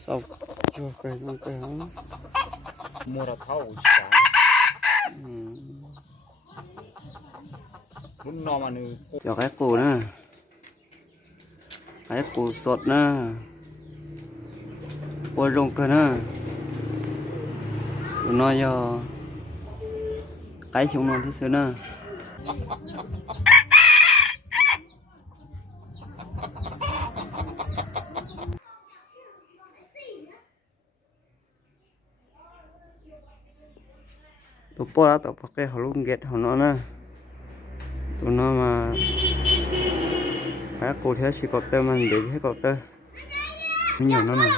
sau cho cái con cái mua ra thau muốn no mà nữ cho cái củ nữa cái củ sốt nữa bôi rong cơ nữa nó cho cái chúng nó thế xưa nữa tụi bố đã tụi cái họ luôn ghét họ nó nè tụi nó mà cái củ thế chỉ có tơ mình để thế có tơ nhiều nó nè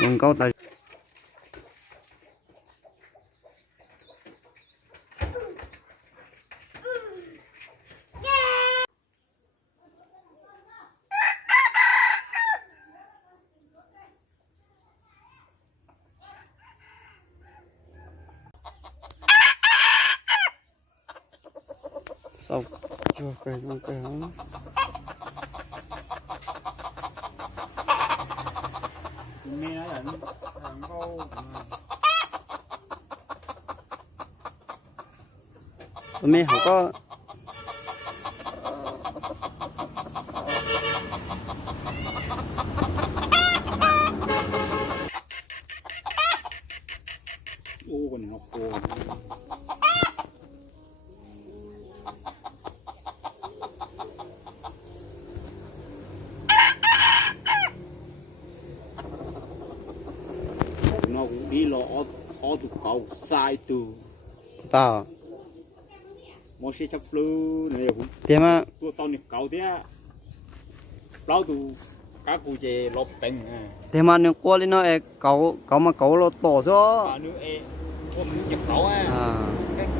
mình câu tay sau cho cái con cái mẹ nói là thằng câu mẹ họ có ô còn học cô nó cũng đi lo ở tụ cầu sai từ tao mỗi xe chấp lư này cũng thế mà tua tao nhập cầu thế lâu tụ các cụ chè lọp tình thế mà nếu qua lên nó cậu cậu mà cậu lo tổ cho à nữa ôm nhập cầu à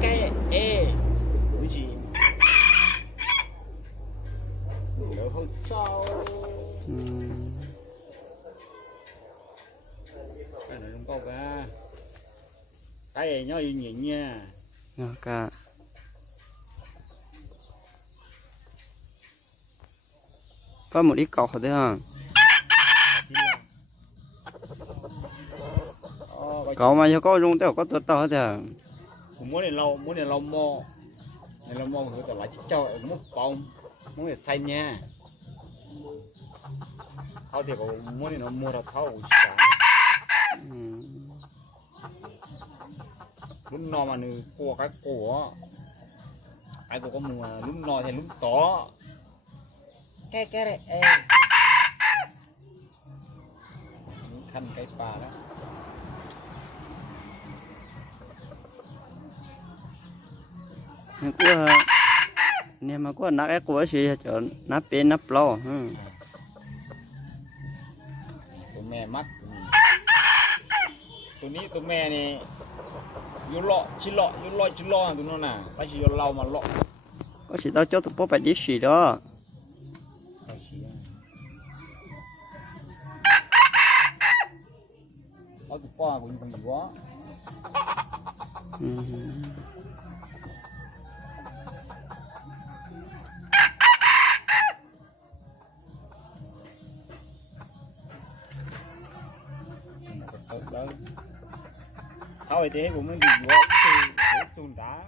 cái cái gì đỡ không sao cái này không có cả cái này nó nhịn nha cả có một ít cậu thế hả cậu mà cho có rung tao có tao tao hết à muốn này lâu mò người ta lại cho muốn bông muốn để xanh nha thao thì cũng muốn nó mua ra thao lúc no mà nữ cua cái cổ ai cũng có mùa lúc no thì lúc to cái này khăn cái bà đó nhưng mà có nắp cái của gì cho nắp bên nắp lo tụi mẹ mắt tụi mẹ này vô lọ tụi nó nè bác chỉ vô lau mà lọ có chỉ tao cho tụi bố phải đi xì đó tụi con cũng không gì quá tháo thì cũng mới bị quá tu đá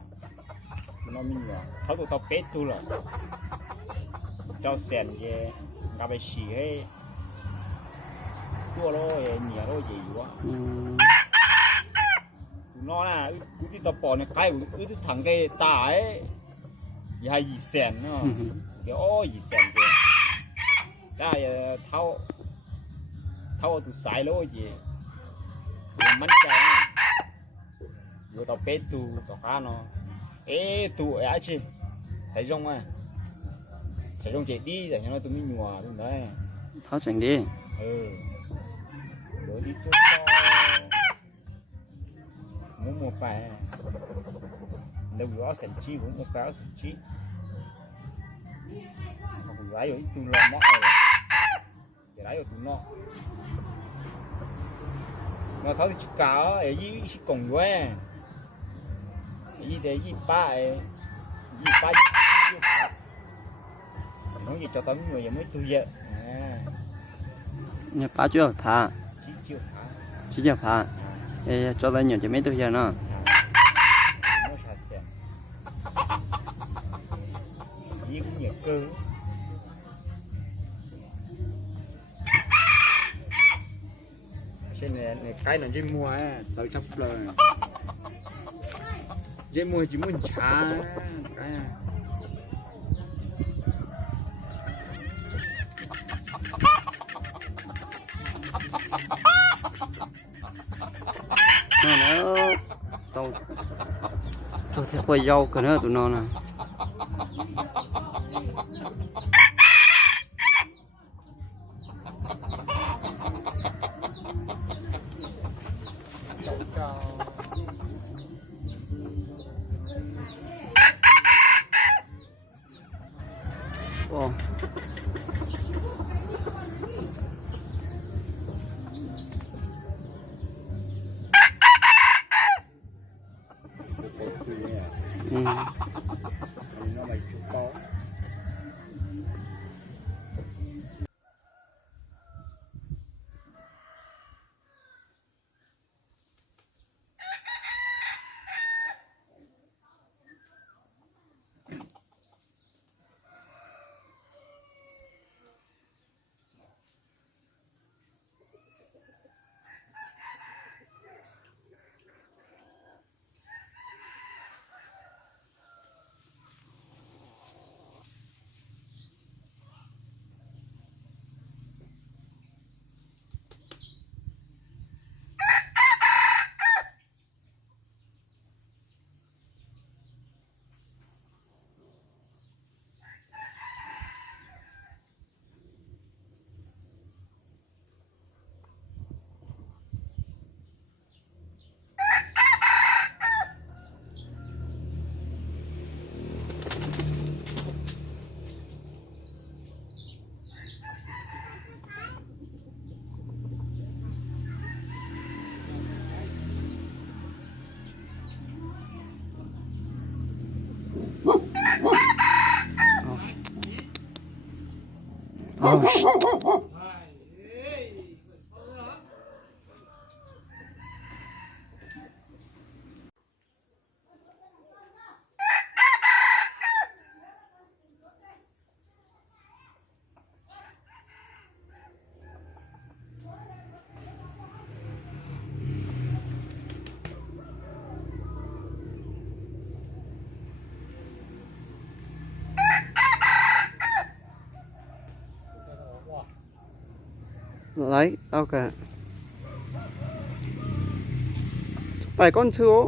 nó mình nhỏ tháo tụi tao pet tu rồi cho sèn về ngà bị xì ấy tua lo nhẹ lo gì quá nó là cứ đi tập bò này cái cứ thằng cái tà ấy gì hay gì sèn nó cái ô gì sèn kìa cái tháo tụi xài lo gì mình chạy vừa tao pet tu tao cá nó tu ấy chứ sấy rong chạy đi để cho nó tụi mình nhùa luôn đấy tháo chẳng đi đỡ đi chút muốn một vài đâu có sẵn chi cũng một cái sẵn chi còn gái rồi tu lo móc rồi để gái rồi tu nó tháo thì cá ấy gì chỉ còn quê gì để gì ba ấy gì ba nó gì cho tấm người giờ mới tôi vợ nhà phá chưa phá chỉ chưa phá chỉ chưa phá cho tới nhiều chỉ mấy tuổi giờ nó nó sạch sẽ gì cũng nhiều cơ trên này cái là dây mua á tới sắp lời dây mua chỉ muốn trả cái nó sâu tôi thấy quay dâu cái nữa tụi nó nè Ồ. Ừ. nó mày chụp có lấy tao cả bài con chưa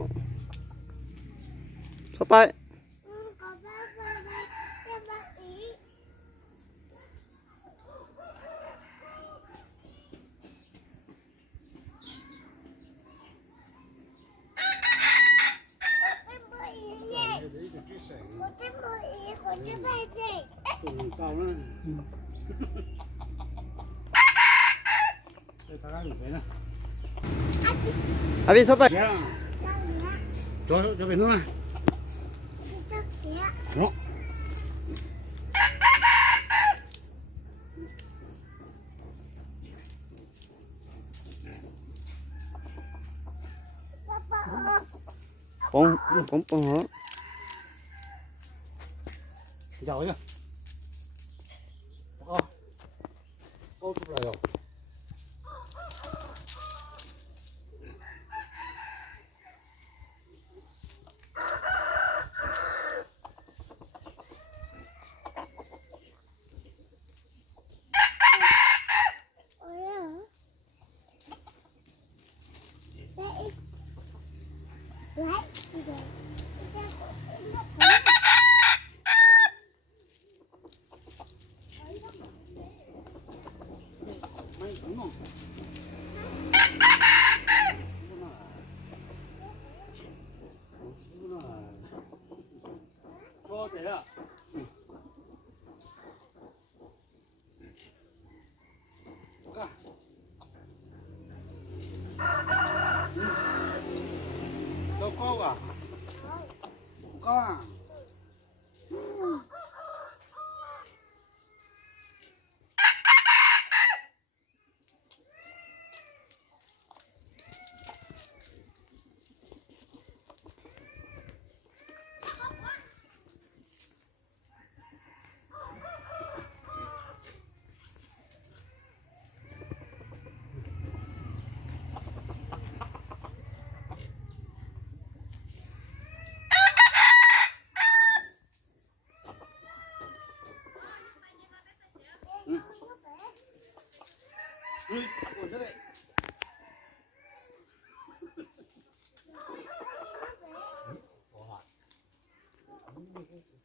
sắp bài Vin sắp bài cho về nữa đó bông bông bông hả giàu chưa ô chụp lại rồi đâu có à có à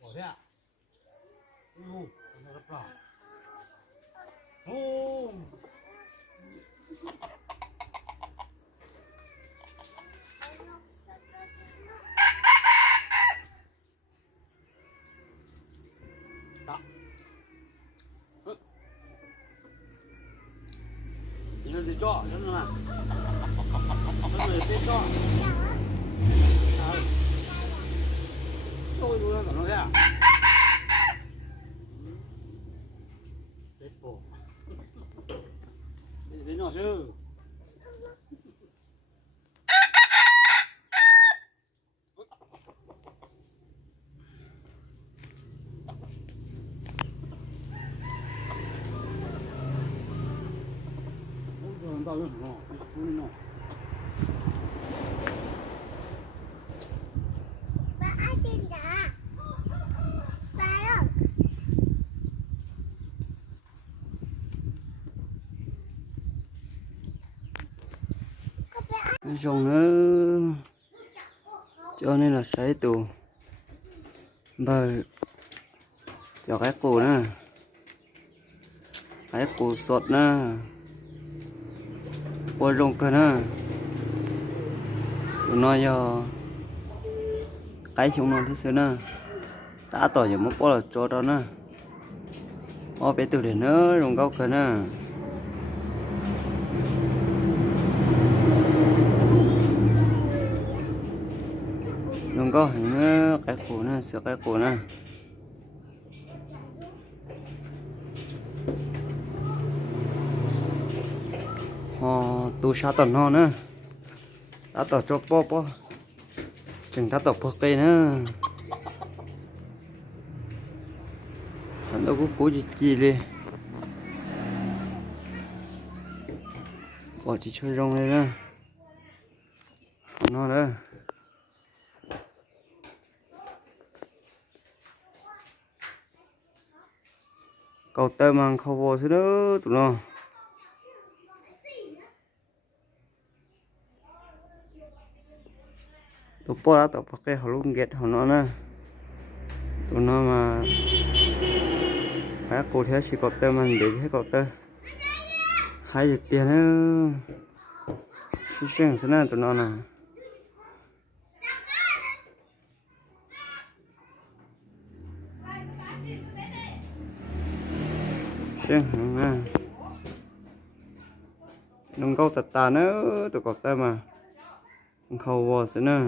bỏ thế à? Nó rất rõ. Ô. Đó. Nó đi cho, nó là. Nó đi cho. Tôi luôn nó thế à? Chết bộ. Đến nhỏ chứ. Tao nó nó. Rồng nó cho nên là sấy tù bờ cho cái cổ nè, cái cổ sọt nè, qua rồng cơ nè, nó giờ cái chúng nó thế nè, đã tỏi giờ mất qua là cho đó nè, ô bé từ để nữa rồng cao cơ nè. Đừng có nữa cái cổ nè, sửa cái cổ nè. Tu sa tận ho nữa, đã tỏ cho po chừng đã tỏ po cây nữa, hắn đâu có cố gì chi đi, bỏ chỉ chơi rong này nữa, nó đó. Cầu tơ mang khâu vô thế đó tụi nó. Tụi po đã tụi cái họ luôn ghét họ nó nè, tụi nó mà các cô theo chỉ cầu tơ mang để hết cầu tơ hai được tiền nữa, xí xính thế nào tụi nó nè. Xính nè, đừng câu tạt tà nữa tụi cầu tơ mà khâu vô thế nè.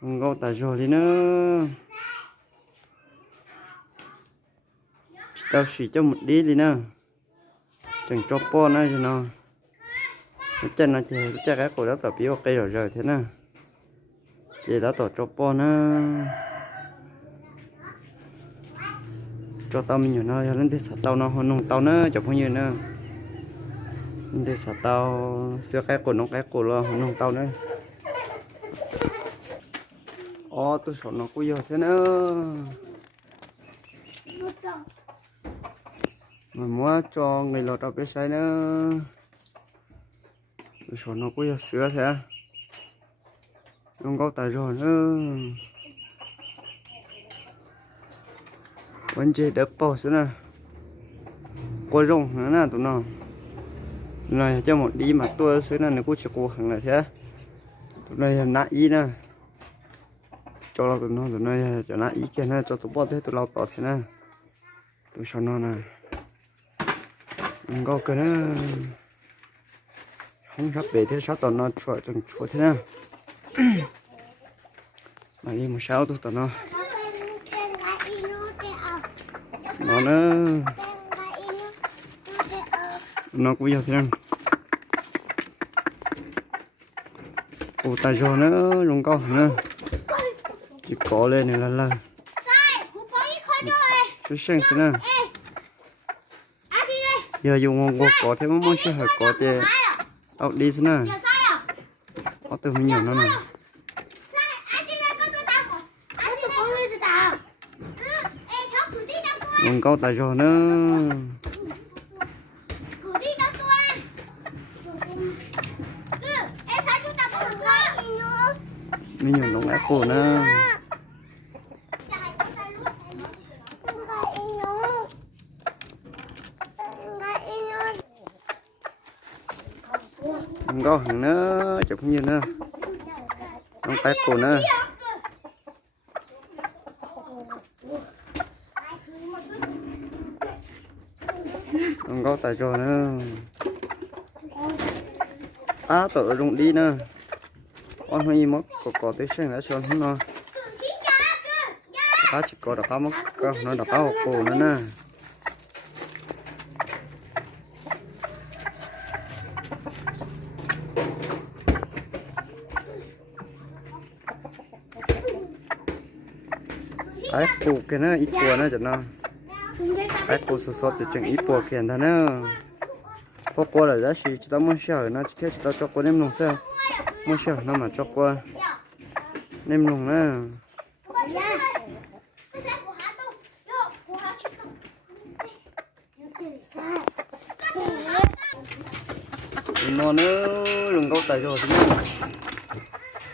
Đừng câu tạt rồi đi nữa. Tao xỉ cho một đi đi nè, chẳng cho po nữa cho nó chân nó chỉ chắc cái cổ đã tập biểu cây rồi thế nè, chỉ đã tập cho po nữa cho tao mình nhiều nó lên thì sạt tao nó hơn nông tao nữa chẳng bao nhiêu nữa, lên thì sạt tao xưa cái cổ nó cái cổ lo hơn nông tao nữa. Tôi sợ nó có giờ thế nữa. Mà mua cho người lọt vào cái xe nữa, tôi sợ nó có giờ sữa thế, không có tài rồi nữa, vấn đề đập bao xíu nè, qua rong nữa nè tụi nó, này cho một đi mà tôi xíu nè nó cũng chỉ cố hàng này thế, tụi này là nãy ý nè, cho nó tụi nó cho nãy ý kia nè, cho tụi bao thế tụi lao tọt thế nè, tụi sợ nó nè. Có cái nó không sắp về thế sao tao nó chuột chẳng chuột thế nào mà đi một sao tao nó nó cũng giờ thế nào ồ tài rồi nó rung cao nữa chỉ có lên này là cái sen thế nào giờ dùng ngô có thế mà muốn sẽ hỏi có thì ao đi thế nào có từ nhiều nó này dùng câu tại rồi nữa mình nhung nông ác cổ nè có hàng nữa chụp như nữa nông ác cổ nè không có tài trò nữa tự rụng đi nè con hơi mất có tới sáng đã cho nó cá chỉ có đã cá mất nó đã cá hộp cổ nữa nè cái cổ cái nó ít bùa nó cho nó cái cổ sốt thì chẳng ít bùa kiện thôi nữa có qua là giá trị chúng ta muốn xài nó chỉ chúng ta cho qua nem lồng sao muốn xài nó mà cho qua nem lồng nữa nó nữa đừng câu tài rồi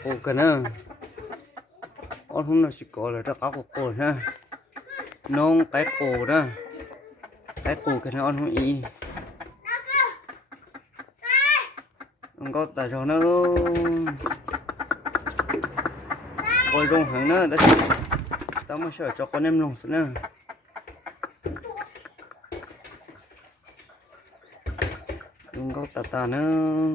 ô cái nữa con không là chỉ có là các áo cổ ha nông cái cổ đó cái cổ cái này con không ý không có tài cho nó coi rong hàng nữa tao mới sợ cho con em lồng nữa không có tà nữa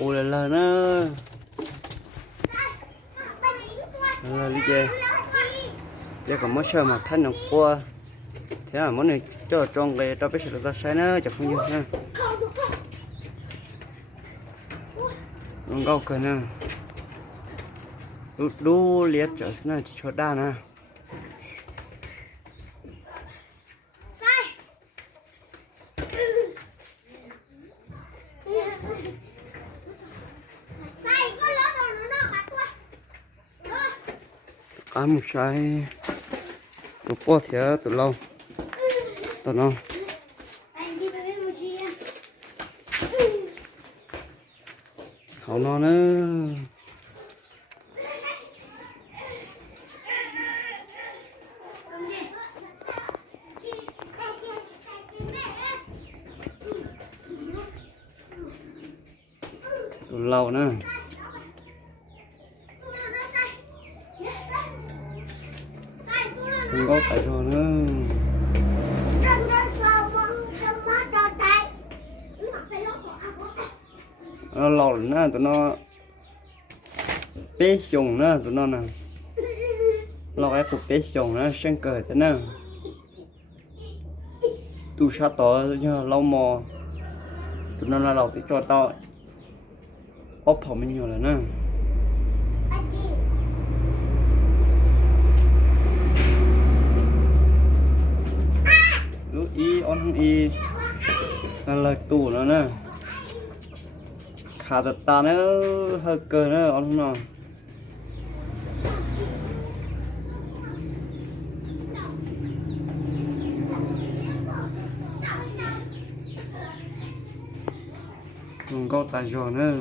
ôi là nó là đi chơi giờ còn mất sơ mà thân nó qua thế là món này cho trong cái cho biết sự ta sai nó chả không nhiều nha không có cần nè đu liệt trở nên chỉ cho đa nè cá một sai tụi po thế tụi lâu tụi nó hậu nó nữa tụi lâu nữa không có tại sao nữa nó lọt nữa tụi nó bế sùng nữa tụi nó nè lọt cái cục bế sùng nó sinh cờ thế nào tu sát to cho lâu mò tụi nó là lọt cái cho to ốp phòng mình nhiều là nè y on y là tủ nó nè khá thật ta nó hơi cờ nó on nó không có tài giò nữa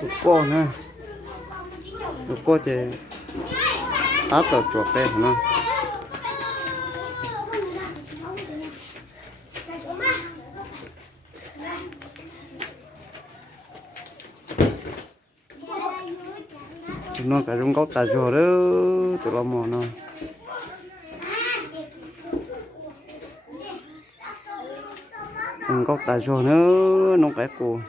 tụi cô nè tụi cô chỉ áp tàu chuột đây nó nó cả trong góc tà chuột đó tụi nó mò nó trong góc tà chuột nữa nó cái cù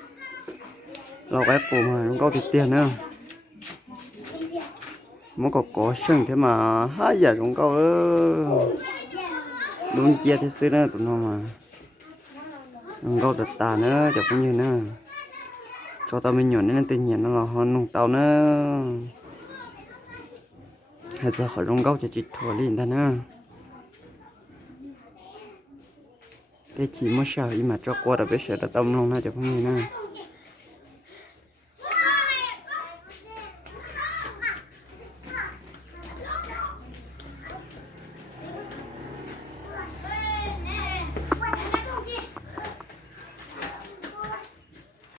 เราcái cù mà nó có thịt tiền nữa muốn có sừng thế mà hai giờ chúng câu đúng chia thế xưa nữa tụi nó mà chúng câu tà nữa chụp cũng như nữa cho tao mình nhổn nên tự nhiên nó là hơn nông tàu nữa hay giờ khỏi rong gấu cho chị thua liền ta nữa cái chỉ mới sợ mà cho qua đã biết sợ đã tâm luôn ha chụp cũng như nữa